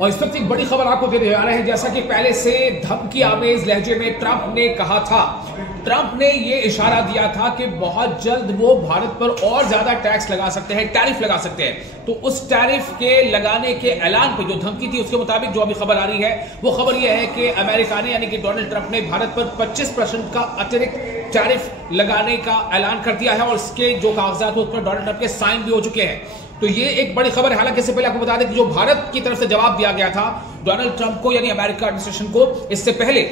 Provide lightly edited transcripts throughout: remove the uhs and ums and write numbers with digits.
और इस वक्त एक बड़ी खबर आपको दे रहे हैं। जैसा कि पहले से धमकी आमेज लहजे में ट्रंप ने कहा था, ट्रंप ने ये इशारा दिया था कि बहुत जल्द वो भारत पर और ज्यादा टैक्स लगा सकते हैं, टैरिफ लगा सकते हैं। तो उस टैरिफ के लगाने के ऐलान पे जो धमकी थी उसके मुताबिक जो अभी खबर आ रही है वो खबर यह है कि अमेरिका ने यानी कि डोनाल्ड ट्रंप ने भारत पर 25% का अतिरिक्त टैरिफ लगाने का ऐलान कर दिया है और इसके जो कागजात उस पर डोनाल्ड ट्रंप के साइन भी हो चुके हैं। तो ये एक बड़ी खबर है। हालांकि इससे पहले आपको बता दें कि जो भारत की तरफ से जवाब दिया गया था डोनाल्ड ट्रंप को यानी अमेरिका एडमिनिस्ट्रेशन को, इससे पहले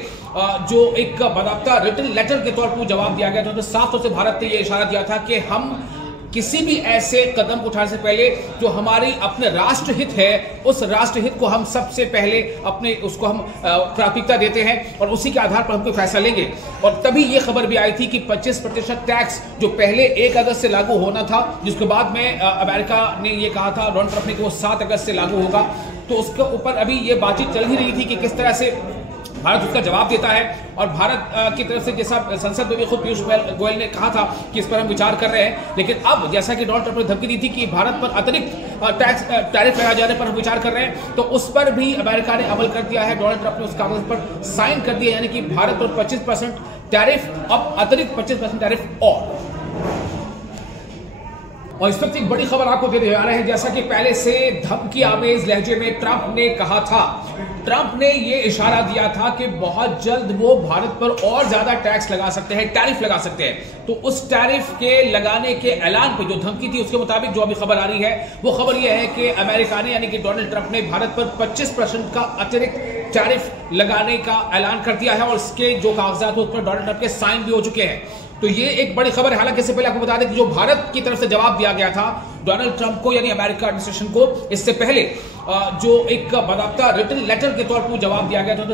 जो एक बाकायदा रिटन लेटर के तौर पर जवाब दिया गया था, तो साफ तौर से भारत ने यह इशारा दिया था कि हम किसी भी ऐसे कदम उठाने से पहले जो हमारी अपने राष्ट्रहित है उस राष्ट्रहित को हम सबसे पहले अपने उसको हम प्राथमिकता देते हैं और उसी के आधार पर हम कोई फैसला लेंगे। और तभी ये खबर भी आई थी कि 25% टैक्स जो पहले 1 अगस्त से लागू होना था, जिसके बाद में अमेरिका ने ये कहा था डोनाल्ड ट्रंप ने कि वो 7 अगस्त से लागू होगा। तो उसके ऊपर अभी ये बातचीत चल ही रही थी कि किस तरह से भारत उसका जवाब देता है। और भारत की तरफ से जैसा संसद में भी खुद पीयूष गोयल ने कहा था कि इस पर हम विचार कर रहे हैं, लेकिन अब जैसा कि डोनाल्ड ट्रंप ने धमकी दी थी कि भारत पर अतिरिक्त टैरिफ लगाए जाने पर हम विचार कर रहे हैं, तो उस पर भी अमेरिका ने अमल कर दिया है। डोनाल्ड ट्रंप ने उस कागज पर साइन कर दिया, यानी कि भारत पर 25% टैरिफ, अब अतिरिक्त 25% टैरिफ और इस वक्त एक बड़ी खबर आपको दे रहे हैं। जैसा कि पहले से धमकी आमेज लहजे में ट्रंप ने कहा था, ट्रंप ने ये इशारा दिया था कि बहुत जल्द वो भारत पर और ज्यादा टैक्स लगा सकते हैं, टैरिफ लगा सकते हैं। तो उस टैरिफ के लगाने के ऐलान पे जो धमकी थी उसके मुताबिक जो अभी खबर आ रही है वो खबर यह है कि अमेरिका ने यानी कि डोनाल्ड ट्रंप ने भारत पर 25% का अतिरिक्त टैरिफ लगाने का ऐलान कर दिया है और इसके जो कागजात उस पर डोनाल्ड ट्रंप के साइन भी हो चुके हैं। तो ये एक बड़ी खबर है। हालांकि इससे पहले आपको बता दें कि जो भारत की तरफ से जवाब दिया गया था डोनाल्ड ट्रंप को यानी अमेरिका एडमिनिस्ट्रेशन को, इससे पहले जो एक बाकायदा रिटन लेटर के तौर पर जवाब दिया गया था,